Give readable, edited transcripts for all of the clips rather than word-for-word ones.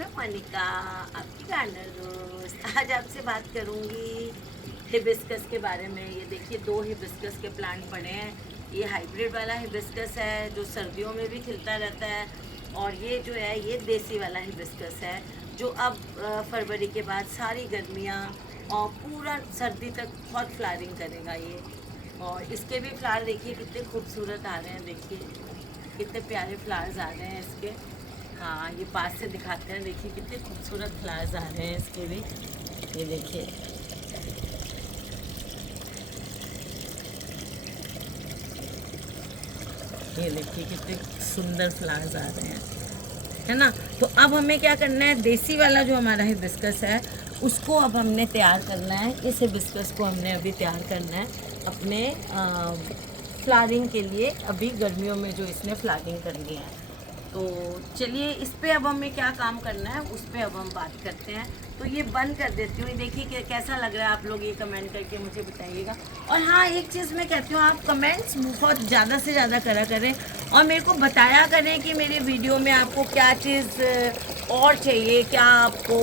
मैं मोनिका, आपकी गार्डनर दोस्त। आज आपसे बात करूंगी हिबिस्कस के बारे में। ये देखिए 2 हिबिस्कस के प्लांट पड़े हैं। ये हाइब्रिड वाला हिबिस्कस है जो सर्दियों में भी खिलता रहता है, और ये जो है ये देसी वाला हिबिस्कस है जो अब फरवरी के बाद सारी गर्मियाँ और पूरा सर्दी तक बहुत फ्लावरिंग करेगा ये। और इसके भी फ्लावर देखिए कितने खूबसूरत आ रहे हैं, देखिए कितने प्यारे फ्लावर्स आ रहे हैं इसके। हाँ, ये पास से दिखाते हैं, देखिए कितने खूबसूरत फ्लावर्स आ रहे हैं इसके भी। ये देखिए, ये देखिए कितने सुंदर फ्लावर्स आ रहे हैं, है ना। तो अब हमें क्या करना है, देसी वाला जो हमारा हिबिस्कस है उसको अब हमने तैयार करना है। इस हिबिस्कस को हमने अभी तैयार करना है अपने फ्लावरिंग के लिए, अभी गर्मियों में जो इसने फ्लावरिंग करनी है। तो चलिए इस पे अब हमें क्या काम करना है उस पे अब हम बात करते हैं। तो ये बंद कर देती हूँ, देखिए कि कैसा लग रहा है, आप लोग ये कमेंट करके मुझे बताइएगा। और हाँ, एक चीज़ मैं कहती हूँ, आप कमेंट्स बहुत ज़्यादा से ज़्यादा करा करें और मेरे को बताया करें कि मेरे वीडियो में आपको क्या चीज़ और चाहिए, क्या आपको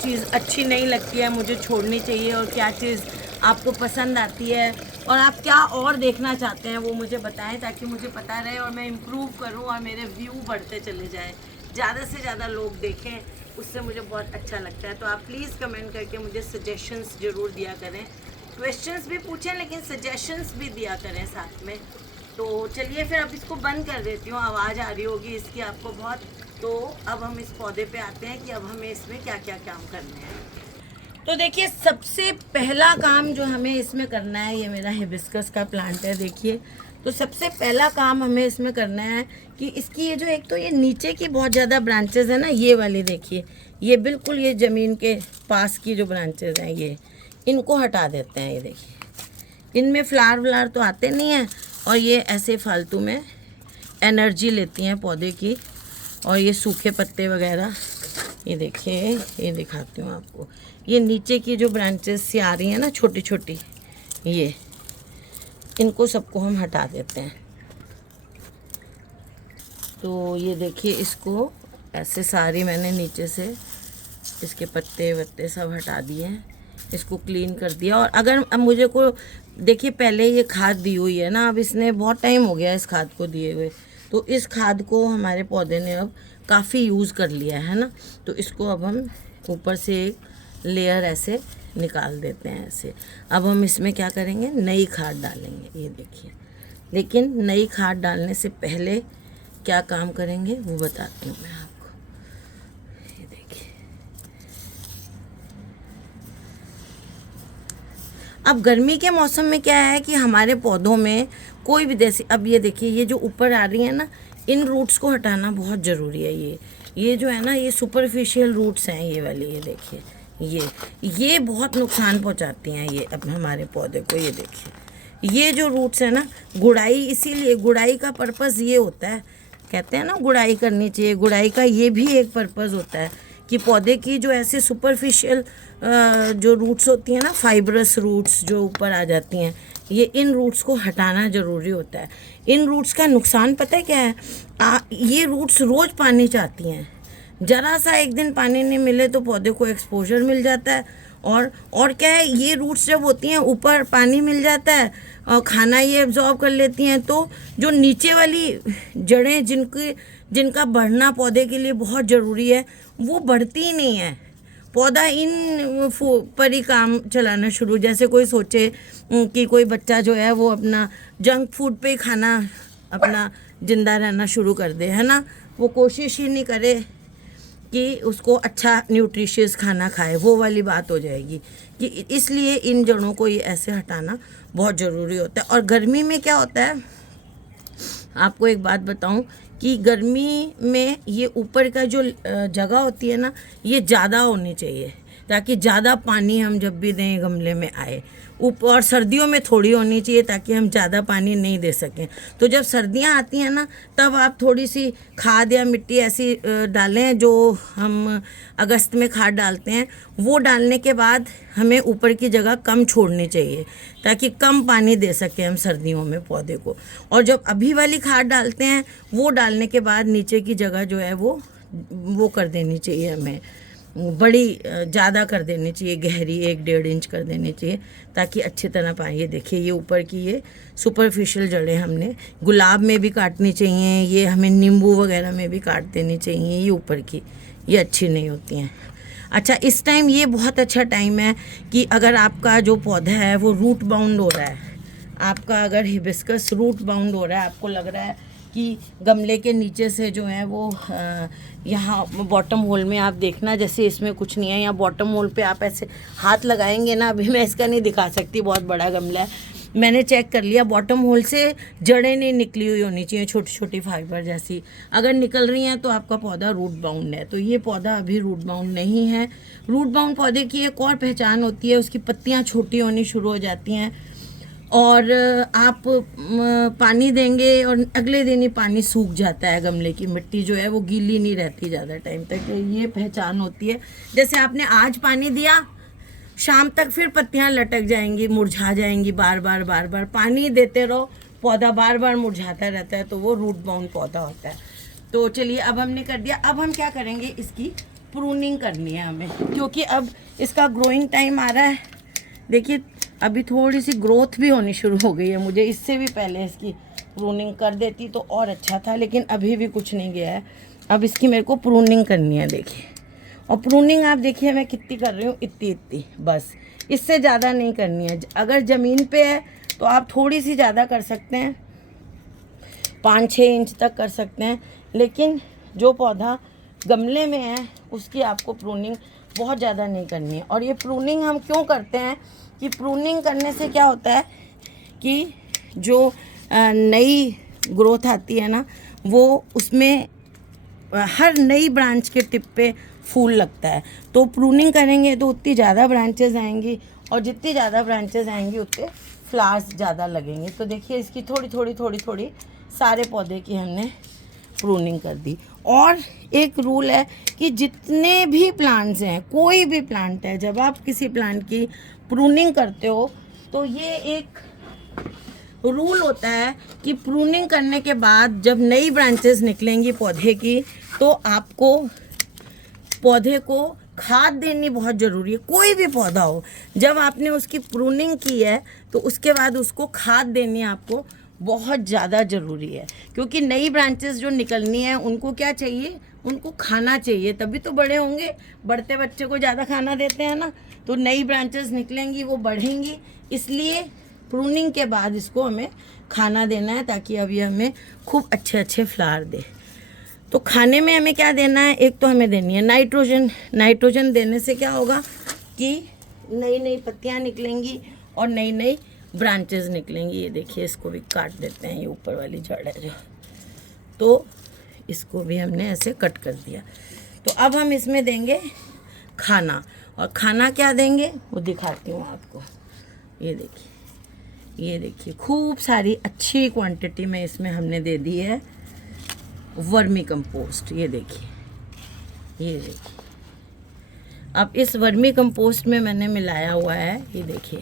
चीज़ अच्छी नहीं लगती है मुझे छोड़नी चाहिए, और क्या चीज़ आपको पसंद आती है, और आप क्या और देखना चाहते हैं वो मुझे बताएं, ताकि मुझे पता रहे और मैं इम्प्रूव करूं और मेरे व्यू बढ़ते चले जाएं, ज़्यादा से ज़्यादा लोग देखें, उससे मुझे बहुत अच्छा लगता है। तो आप प्लीज़ कमेंट करके मुझे सजेशंस ज़रूर दिया करें, क्वेश्चंस भी पूछें लेकिन सजेशंस भी दिया करें साथ में। तो चलिए फिर अब इसको बंद कर देती हूँ, आवाज़ आ रही होगी इसकी आपको बहुत। तो अब हम इस पौधे पे आते हैं कि अब हमें इसमें क्या क्या काम करने हैं। तो देखिए सबसे पहला काम जो हमें इसमें करना है, ये मेरा हिबिस्कस का प्लांट है देखिए। तो सबसे पहला काम हमें इसमें करना है कि इसकी ये जो एक तो ये नीचे की बहुत ज़्यादा ब्रांचेस है ना, ये वाली देखिए, ये बिल्कुल ये ज़मीन के पास की जो ब्रांचेस हैं ये, इनको हटा देते हैं। ये देखिए इनमें फ्लावर व्लावर तो आते नहीं हैं, और ये ऐसे फालतू में एनर्जी लेती हैं पौधे की, और ये सूखे पत्ते वगैरह, ये देखिए, ये दिखाती हूँ आपको, ये नीचे की जो ब्रांचेस सी आ रही हैं ना छोटी छोटी, ये इनको सबको हम हटा देते हैं। तो ये देखिए इसको ऐसे सारी मैंने नीचे से इसके पत्ते वत्ते सब हटा दिए हैं, इसको क्लीन कर दिया। और अगर अब मुझे को देखिए पहले ये खाद दी हुई है ना, अब इसने बहुत टाइम हो गया इस खाद को दिए हुए, तो इस खाद को हमारे पौधे ने अब काफ़ी यूज़ कर लिया है ना। तो इसको अब हम ऊपर से एक लेयर ऐसे निकाल देते हैं ऐसे। अब हम इसमें क्या करेंगे, नई खाद डालेंगे, ये देखिए। लेकिन नई खाद डालने से पहले क्या काम करेंगे वो बताती हूँ मैं आपको। ये देखिए, अब गर्मी के मौसम में क्या है कि हमारे पौधों में कोई भी, जैसे अब ये देखिए ये जो ऊपर आ रही है ना, इन रूट्स को हटाना बहुत ज़रूरी है। ये जो है ना, ये सुपरफिशियल रूट्स हैं ये वाली, ये देखिए ये बहुत नुकसान पहुंचाती हैं ये अब हमारे पौधे को। ये देखिए ये जो रूट्स है ना, गुड़ाई, इसीलिए गुड़ाई का पर्पज़ ये होता है, कहते हैं ना गुड़ाई करनी चाहिए, गुड़ाई का ये भी एक पर्पज़ होता है कि पौधे की जो ऐसे सुपरफिशियल जो रूट्स होती हैं ना, फाइब्रस रूट्स जो ऊपर आ जाती हैं, ये इन रूट्स को हटाना ज़रूरी होता है। इन रूट्स का नुकसान पता है क्या है, ये रूट्स रोज़ पानी चाहती हैं, ज़रा सा एक दिन पानी नहीं मिले तो पौधे को एक्सपोजर मिल जाता है। और क्या है, ये रूट्स जब होती हैं ऊपर पानी मिल जाता है और खाना ये एब्जॉर्ब कर लेती हैं, तो जो नीचे वाली जड़ें जिनका बढ़ना पौधे के लिए बहुत ज़रूरी है वो बढ़ती ही नहीं है। पौधा इन पर ही काम चलाना शुरू, जैसे कोई सोचे कि कोई बच्चा जो है वो अपना जंक फूड पे ही खाना अपना ज़िंदा रहना शुरू कर दे, है ना, वो कोशिश ही नहीं करे कि उसको अच्छा न्यूट्रिशियस खाना खाए, वो वाली बात हो जाएगी। कि इसलिए इन जड़ों को ये ऐसे हटाना बहुत ज़रूरी होता है। और गर्मी में क्या होता है, आपको एक बात बताऊं कि गर्मी में ये ऊपर का जो जगह होती है ना, ये ज़्यादा होनी चाहिए ताकि ज़्यादा पानी हम जब भी दें गमले में आए। ऊपर और सर्दियों में थोड़ी होनी चाहिए ताकि हम ज़्यादा पानी नहीं दे सकें। तो जब सर्दियां आती हैं ना, तब आप थोड़ी सी खाद या मिट्टी ऐसी डालें जो हम अगस्त में खाद डालते हैं, वो डालने के बाद हमें ऊपर की जगह कम छोड़नी चाहिए ताकि कम पानी दे सकें हम सर्दियों में पौधे को। और जब अभी वाली खाद डालते हैं वो डालने के बाद नीचे की जगह जो है वो वो कर देनी चाहिए हमें, बड़ी ज़्यादा कर देनी चाहिए, गहरी 1-1.5 इंच कर देनी चाहिए, ताकि अच्छी तरह पाए। ये देखिए ये ऊपर की ये सुपरफिशियल जड़ें हमने गुलाब में भी काटनी चाहिए, ये हमें नींबू वगैरह में भी काट देनी चाहिए। ये ऊपर की ये अच्छी नहीं होती हैं। अच्छा, इस टाइम ये बहुत अच्छा टाइम है कि अगर आपका जो पौधा है वो रूट बाउंड हो रहा है, आपका अगर हिबिस्कस रूट बाउंड हो रहा है, आपको लग रहा है कि गमले के नीचे से जो है वो यहाँ बॉटम होल में आप देखना जैसे इसमें कुछ नहीं है, यहाँ बॉटम होल पे आप ऐसे हाथ लगाएंगे ना, अभी मैं इसका नहीं दिखा सकती, बहुत बड़ा गमला है, मैंने चेक कर लिया, बॉटम होल से जड़ें नहीं निकली हुई होनी चाहिए, छोटी छोटी फाइबर जैसी। अगर निकल रही हैं तो आपका पौधा रूट बाउंड है। तो ये पौधा अभी रूट बाउंड नहीं है। रूट बाउंड पौधे की एक और पहचान होती है, उसकी पत्तियाँ छोटी होनी शुरू हो जाती हैं और आप पानी देंगे और अगले दिन ही पानी सूख जाता है, गमले की मिट्टी जो है वो गीली नहीं रहती ज़्यादा टाइम तक। तो ये पहचान होती है। जैसे आपने आज पानी दिया, शाम तक फिर पत्तियां लटक जाएंगी, मुरझा जाएंगी, बार बार पानी देते रहो, पौधा बार बार मुरझाता रहता है, तो वो रूट बाउंड पौधा होता है। तो चलिए अब हमने कर दिया। अब हम क्या करेंगे, इसकी प्रूनिंग करनी है हमें, क्योंकि अब इसका ग्रोइंग टाइम आ रहा है। देखिए अभी थोड़ी सी ग्रोथ भी होनी शुरू हो गई है, मुझे इससे भी पहले इसकी प्रूनिंग कर देती तो और अच्छा था, लेकिन अभी भी कुछ नहीं गया है। अब इसकी मेरे को प्रूनिंग करनी है, देखिए। और प्रूनिंग आप देखिए मैं कितनी कर रही हूँ, इतनी बस, इससे ज़्यादा नहीं करनी है। अगर ज़मीन पे है तो आप थोड़ी सी ज़्यादा कर सकते हैं, 5-6 इंच तक कर सकते हैं, लेकिन जो पौधा गमले में है उसकी आपको प्रूनिंग बहुत ज़्यादा नहीं करनी है। और ये प्रूनिंग हम क्यों करते हैं कि प्रूनिंग करने से क्या होता है कि जो नई ग्रोथ आती है ना, वो उसमें हर नई ब्रांच के टिप पे फूल लगता है। तो प्रूनिंग करेंगे तो उतनी ज़्यादा ब्रांचेस आएंगी, और जितनी ज़्यादा ब्रांचेस आएंगी उतने फ्लावर्स ज़्यादा लगेंगे। तो देखिए इसकी थोड़ी थोड़ी सारे पौधे की हमने प्रूनिंग कर दी। और एक रूल है कि जितने भी प्लांट्स हैं, कोई भी प्लांट है, जब आप किसी प्लांट की प्रूनिंग करते हो तो ये एक रूल होता है कि प्रूनिंग करने के बाद जब नई ब्रांचेस निकलेंगी पौधे की, तो आपको पौधे को खाद देनी बहुत ज़रूरी है। कोई भी पौधा हो, जब आपने उसकी प्रूनिंग की है तो उसके बाद उसको खाद देनी आपको बहुत ज़्यादा ज़रूरी है, क्योंकि नई ब्रांचेस जो निकलनी है उनको क्या चाहिए, उनको खाना चाहिए, तभी तो बड़े होंगे। बढ़ते बच्चे को ज़्यादा खाना देते हैं ना, तो नई ब्रांचेस निकलेंगी, वो बढ़ेंगी। इसलिए प्रूनिंग के बाद इसको हमें खाना देना है, ताकि अब ये हमें खूब अच्छे फ्लावर दे। तो खाने में हमें क्या देना है, एक तो हमें देनी है नाइट्रोजन। नाइट्रोजन देने से क्या होगा कि नई पत्तियां निकलेंगी और नई ब्रांचेस निकलेंगी। ये देखिए इसको भी काट देते हैं, ये ऊपर वाली जड़ है जो, तो इसको भी हमने ऐसे कट कर दिया। तो अब हम इसमें देंगे खाना, और खाना क्या देंगे वो दिखाती हूँ आपको। ये देखिए खूब सारी अच्छी क्वांटिटी में इसमें हमने दे दी है वर्मी कंपोस्ट। ये देखिए अब इस वर्मी कंपोस्ट में मैंने मिलाया हुआ है, ये देखिए,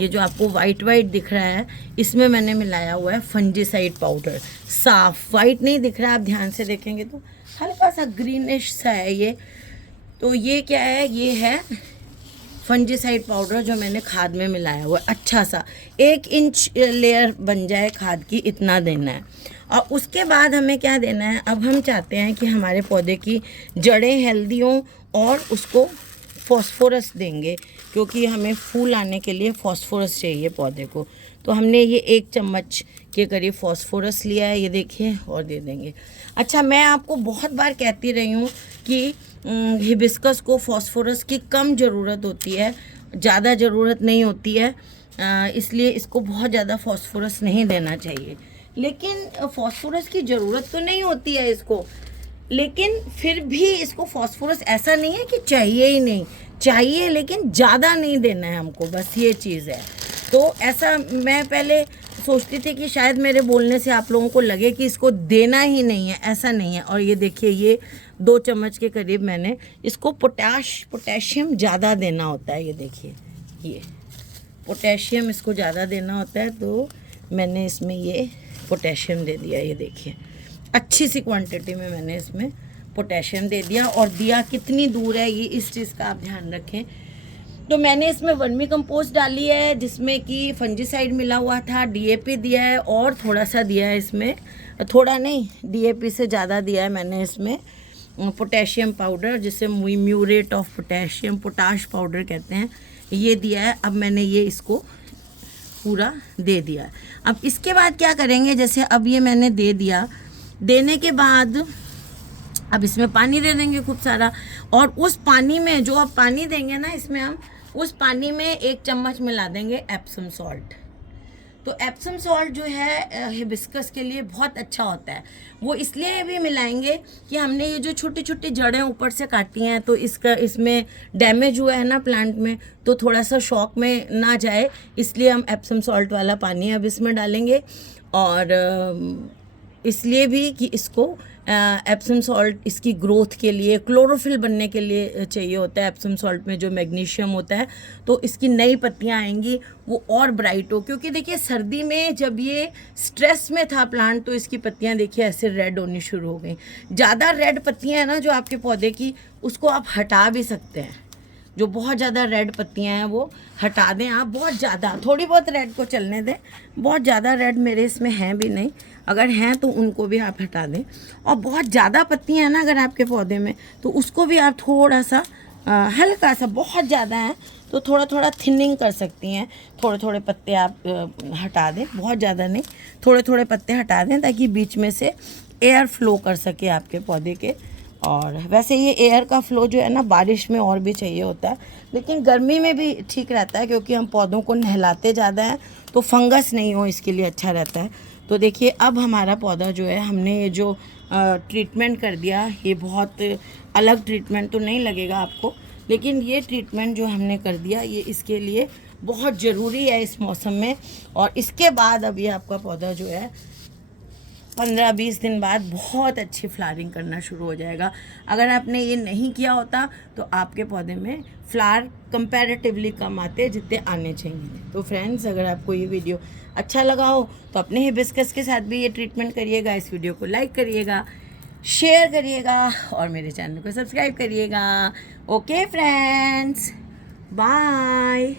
ये जो आपको वाइट दिख रहा है, इसमें मैंने मिलाया हुआ है फंजीसाइड पाउडर। साफ वाइट नहीं दिख रहा, आप ध्यान से देखेंगे तो हल्का सा ग्रीनिश सा है ये। तो ये क्या है, ये है फंजीसाइड पाउडर जो मैंने खाद में मिलाया हुआ है। अच्छा सा 1 इंच लेयर बन जाए खाद की, इतना देना है। और उसके बाद हमें क्या देना है, अब हम चाहते हैं कि हमारे पौधे की जड़ें हेल्दी हों, और उसको फॉस्फोरस देंगे, क्योंकि हमें फूल आने के लिए फॉस्फोरस चाहिए पौधे को। तो हमने ये 1 चम्मच के करीब फॉस्फोरस लिया है, ये देखिए, और दे देंगे। अच्छा, मैं आपको बहुत बार कहती रही हूँ कि हिबिस्कस को फॉस्फोरस की कम ज़रूरत होती है, ज़्यादा ज़रूरत नहीं होती है, इसलिए इसको बहुत ज़्यादा फॉस्फोरस नहीं देना चाहिए। लेकिन फॉस्फोरस की ज़रूरत तो नहीं होती है इसको, लेकिन फिर भी इसको फॉस्फोरस ऐसा नहीं है कि चाहिए ही नहीं, चाहिए, लेकिन ज़्यादा नहीं देना है हमको, बस ये चीज़ है। तो ऐसा मैं पहले सोचती थी कि शायद मेरे बोलने से आप लोगों को लगे कि इसको देना ही नहीं है, ऐसा नहीं है। और ये देखिए, ये 2 चम्मच के करीब मैंने इसको पोटेशियम ज़्यादा देना होता है। ये देखिए, ये पोटेशियम इसको ज़्यादा देना होता है, तो मैंने इसमें ये पोटेशियम दे दिया। ये देखिए, अच्छी सी क्वांटिटी में मैंने इसमें पोटेशियम दे दिया। और दिया कितनी दूर है ये इस चीज़ का आप ध्यान रखें। तो मैंने इसमें वर्मी कंपोस्ट डाली है जिसमें कि फंजीसाइड मिला हुआ था, डीएपी दिया है और थोड़ा सा दिया है इसमें, थोड़ा नहीं डीएपी से ज़्यादा दिया है मैंने इसमें पोटेशियम पाउडर, जिसे muriate of potassium, potash powder कहते हैं, ये दिया है। अब मैंने ये इसको पूरा दे दिया है। अब इसके बाद क्या करेंगे, जैसे अब ये मैंने दे दिया, देने के बाद अब इसमें पानी दे देंगे खूब सारा। और उस पानी में जो अब पानी देंगे ना, इसमें हम उस पानी में 1 चम्मच मिला देंगे एप्सम सॉल्ट। तो एप्सम सॉल्ट जो है हिबिस्कस के लिए बहुत अच्छा होता है। वो इसलिए भी मिलाएंगे कि हमने ये जो छोटी छोटी जड़ें ऊपर से काटी हैं तो इसमें डैमेज हुआ है ना प्लांट में, तो थोड़ा सा शॉक में ना जाए, इसलिए हम एप्सम सॉल्ट वाला पानी अब इसमें डालेंगे। और इसलिए भी कि इसको एप्सम सॉल्ट इसकी ग्रोथ के लिए, क्लोरोफिल बनने के लिए चाहिए होता है। एप्सम सॉल्ट में जो मैग्नीशियम होता है, तो इसकी नई पत्तियां आएंगी वो और ब्राइट हो। क्योंकि देखिए सर्दी में जब ये स्ट्रेस में था प्लांट, तो इसकी पत्तियां देखिए ऐसे रेड होनी शुरू हो गई। ज़्यादा रेड पत्तियां हैं ना जो आपके पौधे की, उसको आप हटा भी सकते हैं। जो बहुत ज़्यादा रेड पत्तियां हैं वो हटा दें आप, बहुत ज़्यादा, थोड़ी बहुत रेड को चलने दें, बहुत ज़्यादा रेड मेरे इसमें हैं भी नहीं, अगर हैं तो उनको भी आप हटा दें। और बहुत ज़्यादा पत्तियां हैं ना अगर आपके पौधे में, तो उसको भी आप थोड़ा सा हल्का सा, बहुत ज़्यादा है तो थोड़ा थोड़ा थिनिंग कर सकती हैं, थोड़े थोड़े पत्ते आप हटा दें, बहुत ज़्यादा नहीं, थोड़े थोड़े पत्ते हटा दें ताकि बीच में से एयर फ्लो कर सके आपके पौधे के। और वैसे ये एयर का फ्लो जो है ना बारिश में और भी चाहिए होता है, लेकिन गर्मी में भी ठीक रहता है क्योंकि हम पौधों को नहलाते ज़्यादा हैं तो फंगस नहीं हो, इसके लिए अच्छा रहता है। तो देखिए अब हमारा पौधा जो है, हमने ये जो ट्रीटमेंट कर दिया, ये बहुत अलग ट्रीटमेंट तो नहीं लगेगा आपको, लेकिन ये ट्रीटमेंट जो हमने कर दिया ये इसके लिए बहुत ज़रूरी है इस मौसम में। और इसके बाद अब ये आपका पौधा जो है 15-20 दिन बाद बहुत अच्छी फ्लावरिंग करना शुरू हो जाएगा। अगर आपने ये नहीं किया होता तो आपके पौधे में फ्लावर कंपैरेटिवली कम आते जितने आने चाहिए। तो फ्रेंड्स, अगर आपको ये वीडियो अच्छा लगा हो तो अपने हिबिस्कस के साथ भी ये ट्रीटमेंट करिएगा। इस वीडियो को लाइक करिएगा, शेयर करिएगा और मेरे चैनल को सब्सक्राइब करिएगा। Okay friends, bye.